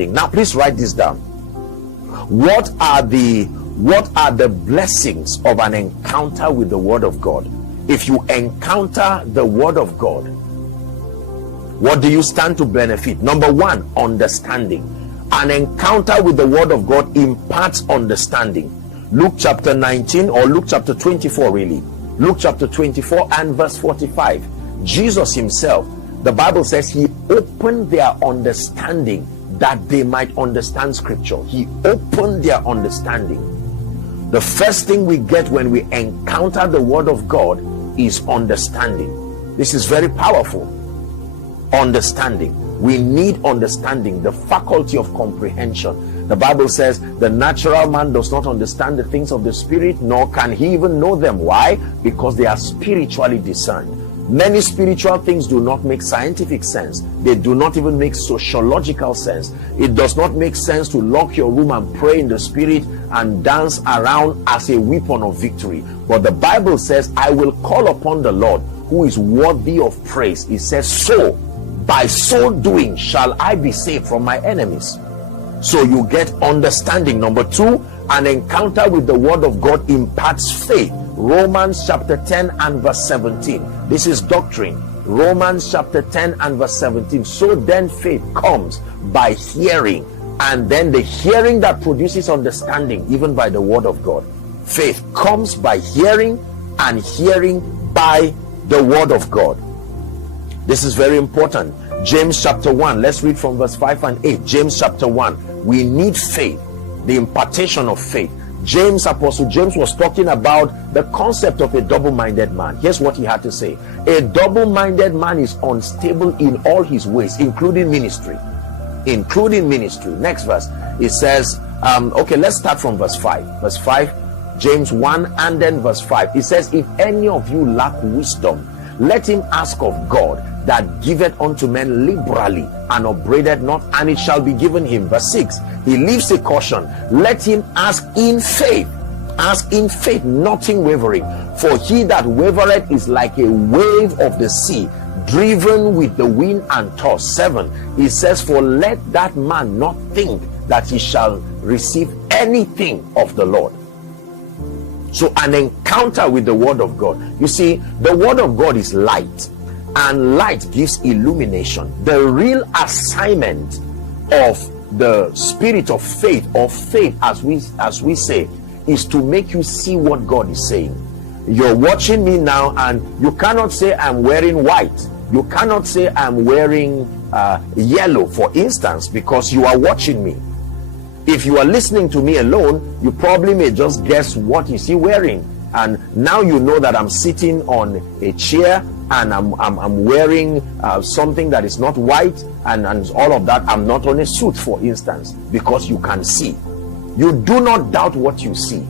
understanding. Now please write this down. What are the blessings of an encounter with the word of God? If you encounter the word of God, what do you stand to benefit? Number one, understanding. An encounter with the word of God imparts understanding. Luke chapter 19, or Luke chapter 24 really. Luke chapter 24 and verse 45. Jesus himself, the Bible says, he opened their understanding that they might understand scripture. He opened their understanding. The first thing we get when we encounter the word of God is understanding. This is very powerful. Understanding. We need understanding, the faculty of comprehension. The Bible says the natural man does not understand the things of the spirit, nor can he even know them. Why? Because they are spiritually discerned. Many spiritual things do not make scientific sense. They do not even make sociological sense. It does not make sense to lock your room and pray in the spirit and dance around as a weapon of victory. But the Bible says, I will call upon the Lord who is worthy of praise. It says, so by so doing shall I be saved from my enemies. So you get understanding. Number two, an encounter with the word of God imparts faith. Romans chapter 10 and verse 17. This is doctrine. Romans chapter 10 and verse 17. So then faith comes by hearing, and then the hearing that produces understanding, even by the word of God. Faith comes by hearing, and hearing by the word of God. This is very important. James chapter 1, let's read from verse 5 and 8. James chapter 1, we need faith, the impartation of faith. James, Apostle James, was talking about the concept of a double-minded man. Here's what he had to say. A double-minded man is unstable in all his ways, including ministry. Next verse, it says, okay, let's start from verse 5. Verse 5, James 1 and then verse 5. It says, if any of you lack wisdom, let him ask of God, that giveth unto men liberally and upbraideth not, and it shall be given him. Verse 6, he leaves a caution. Let him ask in faith. Ask in faith, nothing wavering. For he that wavereth is like a wave of the sea, driven with the wind and tossed. 7, he says, for let that man not think that he shall receive anything of the Lord. So an encounter with the word of God. You see, the word of God is light, and light gives illumination. The real assignment of the spirit of faith, or faith as we say, is to make you see what God is saying. You're watching me now, and you cannot say I'm wearing white. You cannot say I'm wearing yellow, for instance, because you are watching me. If you are listening to me alone, you probably may just guess what is he wearing, and now you know that I'm sitting on a chair and I'm wearing something that is not white, and all of that. I'm not on a suit, for instance, because you can see. You do not doubt what you see.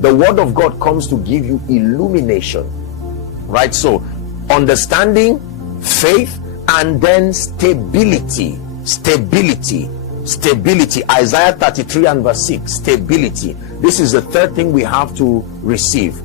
The word of God comes to give you illumination, right? So understanding, faith, and then stability. Isaiah 33 and verse 6, stability. This is the third thing we have to receive.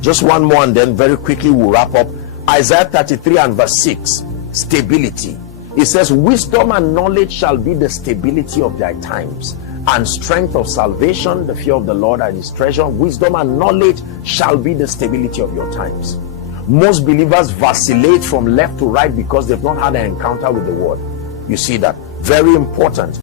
Just one more and then very quickly we'll wrap up. Isaiah 33 and verse 6, stability. It says, wisdom and knowledge shall be the stability of thy times, and strength of salvation, the fear of the Lord and his treasure. Wisdom and knowledge shall be the stability of your times. Most believers vacillate from left to right because they've not had an encounter with the word. You see that? Very important.